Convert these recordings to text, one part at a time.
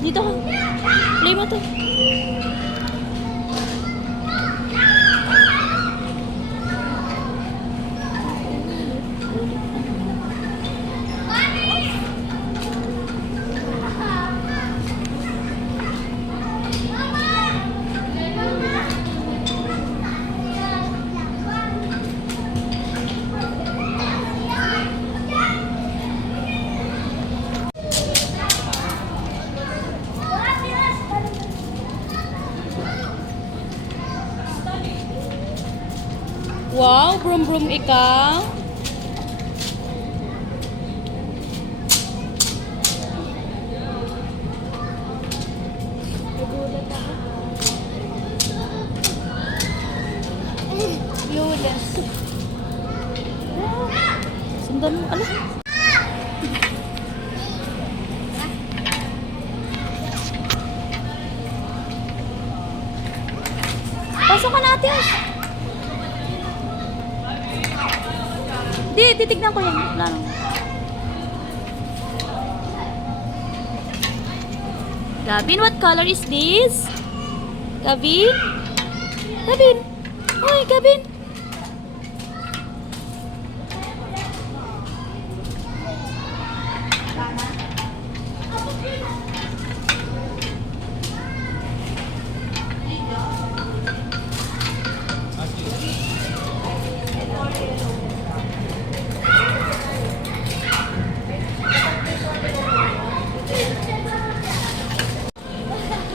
Dito ka. Play mo to. Wow, brum-brum ikaw. Lulas. Sundan mo. Ala. Pasok ka natin. Di, titignan ko yan. Plano. Gavin, what color is this? Gavin? Gavin? Oy, Gavin.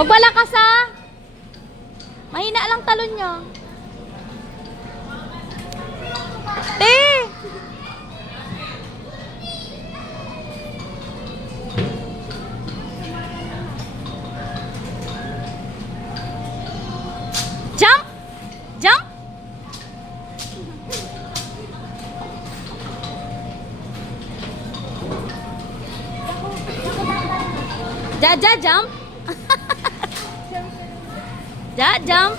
Huwag malakas ha. Mahina lang talon niya. Te! Jump! Jump! Jaja, jump! Jump!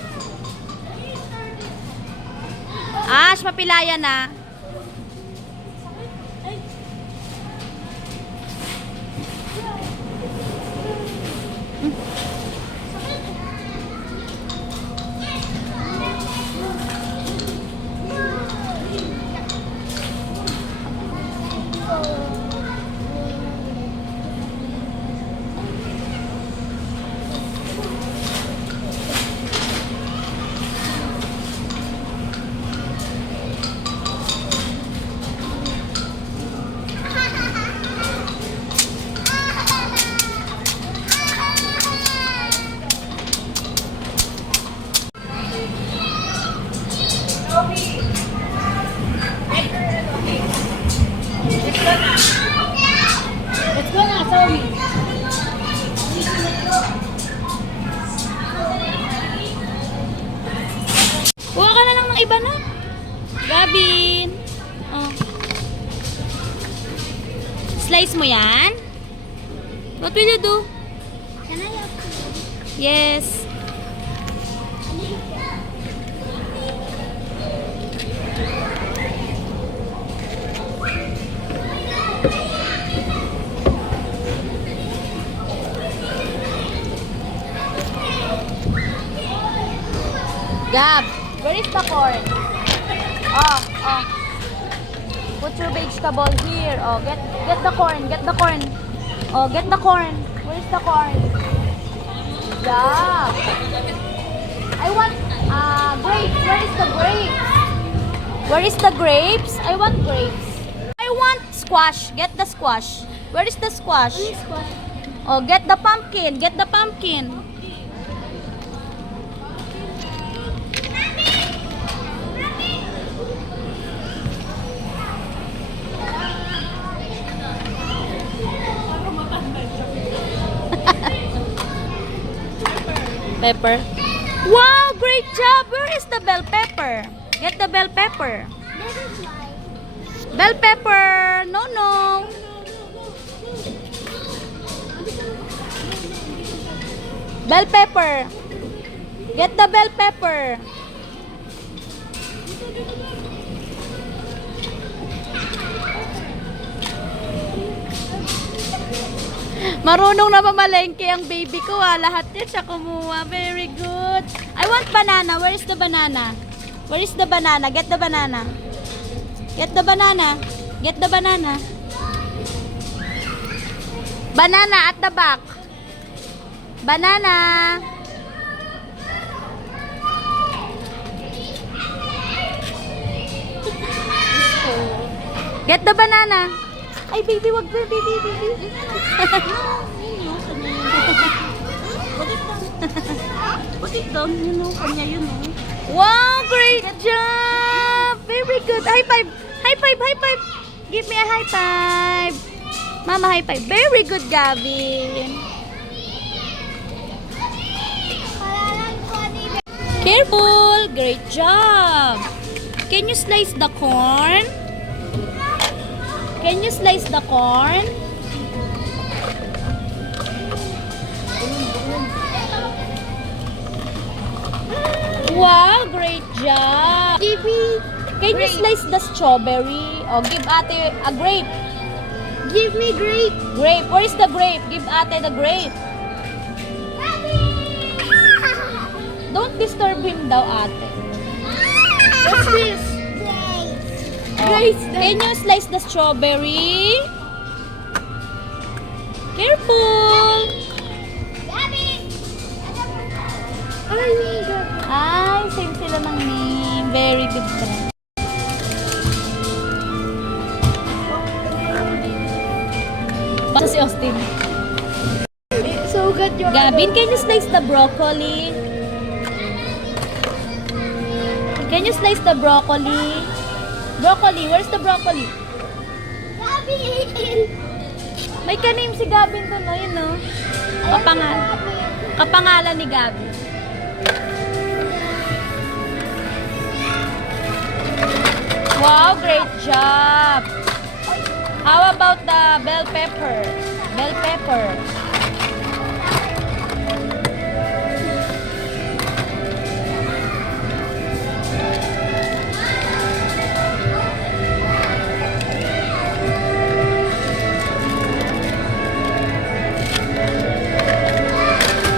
Ash, mapilaya na. Let's go na, sorry. Kuha ka na lang ng iba na. Gavin. Oh. Slice mo yan? What will you do? Can I help you? Yes. Gab. Where is the corn? Oh, oh. Put your vegetable here. Oh, get the corn. Get the corn. Oh, get the corn. Where is the corn? Yeah. I want grapes. Where is the grapes? Where is the grapes? I want grapes. I want squash. Get the squash. Where is the squash? Oh, get the pumpkin. Get the pumpkin. Pepper. Wow, great job. Where is the bell pepper? Get the bell pepper. Bell pepper. No, no. Bell pepper. Get the bell pepper. Marunong na mamalengke ang baby ko Lahat yan siya kumuha. Very good. I want banana. Where is the banana? Where is the banana? Get the banana. Get the banana. Get the banana. Banana at the back. Banana. Get the banana. Ay, baby, wag baby, baby. Put it down, kanya yun. Wow, great job. Very good. High five. High five, high five. Give me a high five. Mama, high five. Very good, Gavin. Careful. Great job. Can you slice the corn? Can you slice the corn? Wow, great job. Can you slice the strawberry? Oh, give ate a grape. Give me grape. Grape. Where is the grape? Give ate the grape. Don't disturb him daw, ate. What's this? Oh. Can you slice the strawberry? Careful. Ay, same sila ng name. Very good friend. Basta si Austin. So good, your Gavin, can you slice the broccoli? Can you slice the broccoli? Broccoli, where's the broccoli? May ka-name si Gavin doon, no? Yun, no? Kapangalan ni Gavin. Wow, great job! How about the bell pepper? Bell pepper.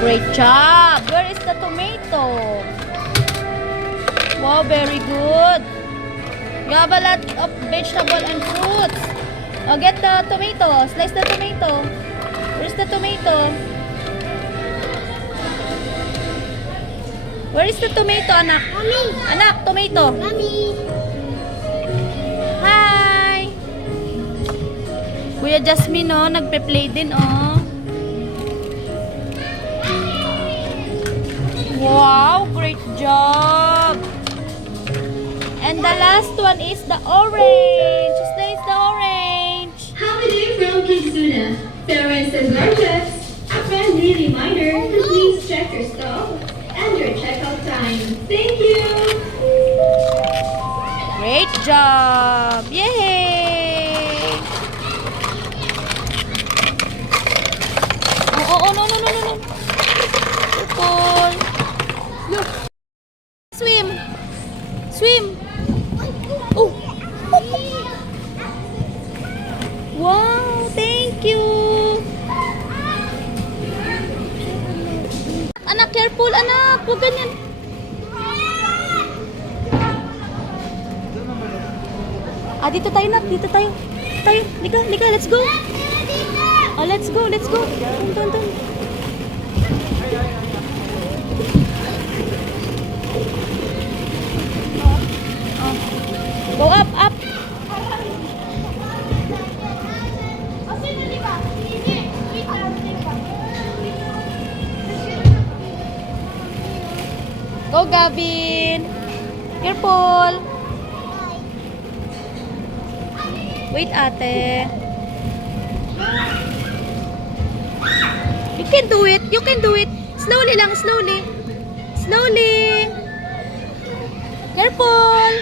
Great job! Where is the tomato? Wow, very good. You have a lot of vegetable and fruits. Oh, get the tomato. Slice the tomato. Where's the tomato? Where is the tomato, anak? Mommy. Anak, tomato. Mommy. Hi! Kuya Jasmine, oh, nagpe-play din, oh. Wow, great job! And the last one is the orange. Slice the orange. Holiday from Kizuna. Parents and guardians, a friendly reminder to please check your stall and your checkout time. Thank you! Great job! Yay! Oh, no. Careful. Look. Swim. Oh. Wow, thank you. Anak, careful, anak. Huwag ganyan. Ah, dito tayo na. Dito tayo. Tayo. Lika, lika. Let's go. Oh, let's go. Let's go. Tun. Oh. Go up, up. Go, Gavin. Careful. Wait, ate. You can do it. You can do it. Slowly lang, slowly. Slowly. Careful.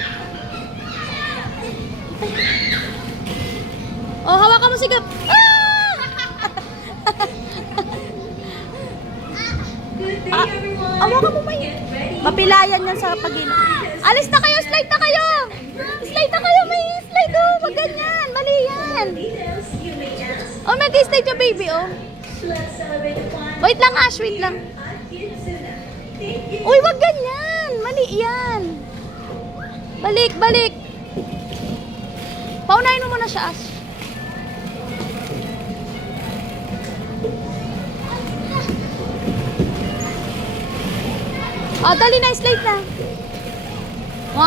Oh, hawakan mo si Gab. Ah! Hawakan mo ba yun? Mapilayan yan sa pagina. Alis na kayo, slide na kayo. Slide na kayo, may slide oh. Wag ganyan, mali yan. Oh, mag-slide yung baby oh. Wait lang Ash, wait lang. Uy, wag ganyan, mali yan. Balik, balik. Paunahin mo muna siya Ash. Oh, dali na, slide na. 1,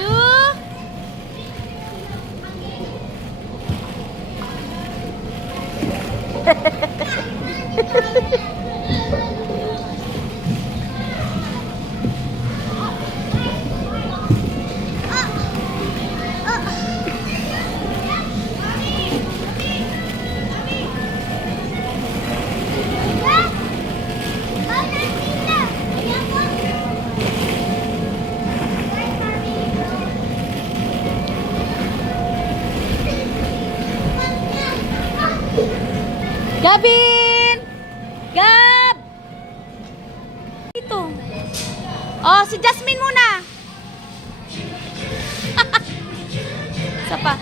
2. Gavin! Gab! Ito. Oh, si Jasmine muna. Isa pa.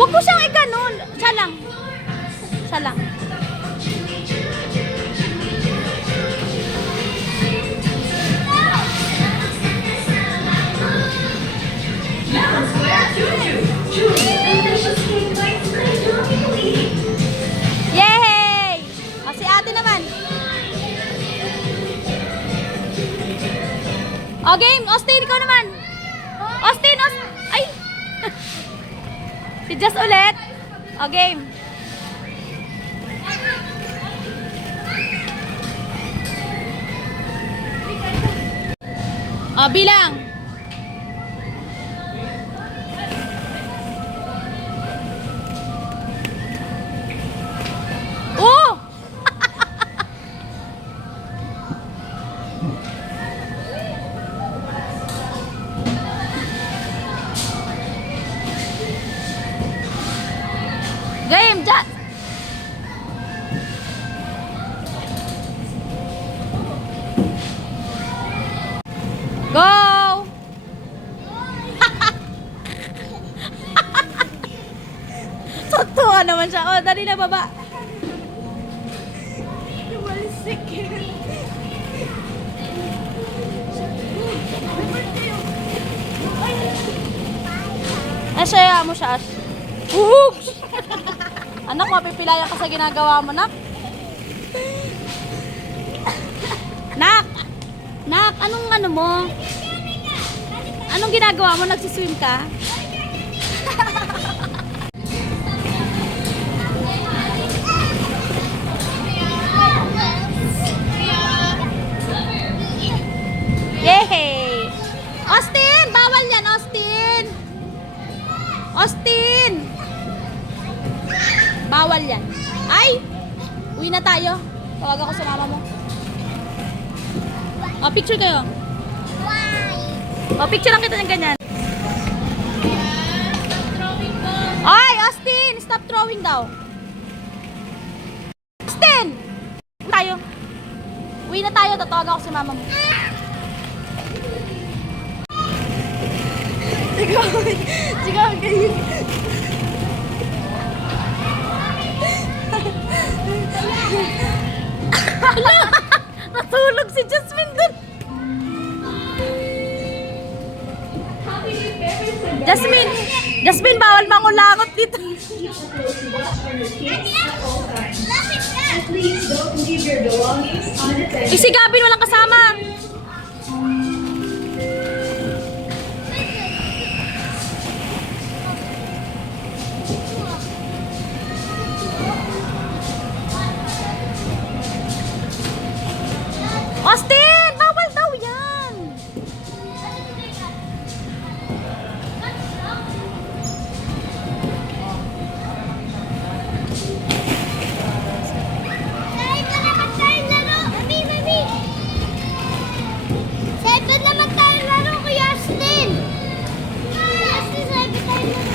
Huwag mo siyang iganon. Siya lang. Siya lang. Yay! O, si ate naman. O, game. Austin, ikaw naman. Austin, ay! Si Jess ulit. O, game. O, bilang. Oh! Game, Jack! Go! Totoo naman siya. Oh, dali na baba. Ay, saya mo siya. Oops! Anak, mapipilayan ka sa ginagawa mo, nak. Nak! Nak, anong ano mo? Anong ginagawa mo? Nagsiswim ka? Yay! Austin! Bawal yan, Austin! Austin! Bawal yan. Ay! Uwi na tayo. Tawag ako sa mama mo. O, picture kayo. O, picture lang kita ng ganyan. Ay, Austin! Stop throwing daw. Austin! Tayo. Uwi na tayo. Tatawag ako sa mama mo. Sigaw kayo. Natulog si Jasmine dun. Jasmine! Jasmine, bawal mangulangot dito. Keep a close watch on your kids at all times. And please don't leave your belongings unattended. Si Gabin, walang kasama. Austin! Bawal daw yan! Sahib na naman tayong laro. Mami, mami. Sahib na naman tayong laro, Kuya Astin. Kuya Astin, sahib na tayong laro.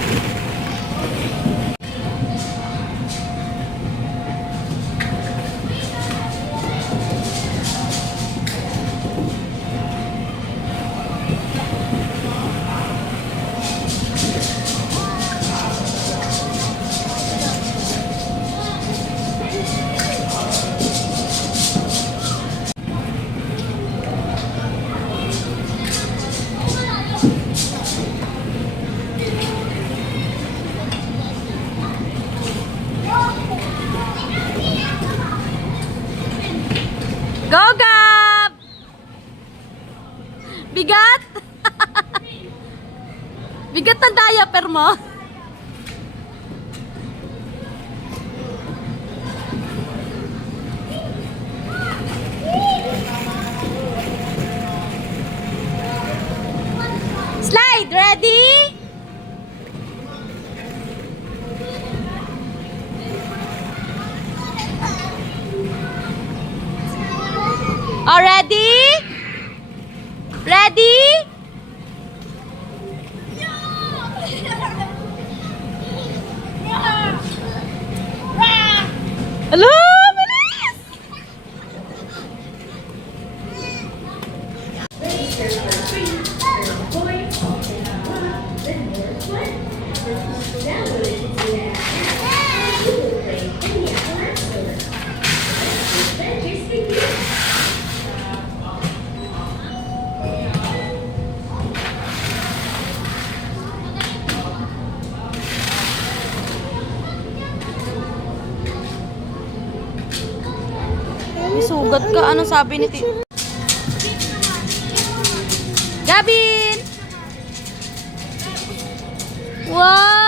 Go, Gab! Bigat! Bigat ng diaper mo. Slide, ready? Already? Ready? Hello, bilis! Sugat ka. Ano sabi ni Gabin! Wow!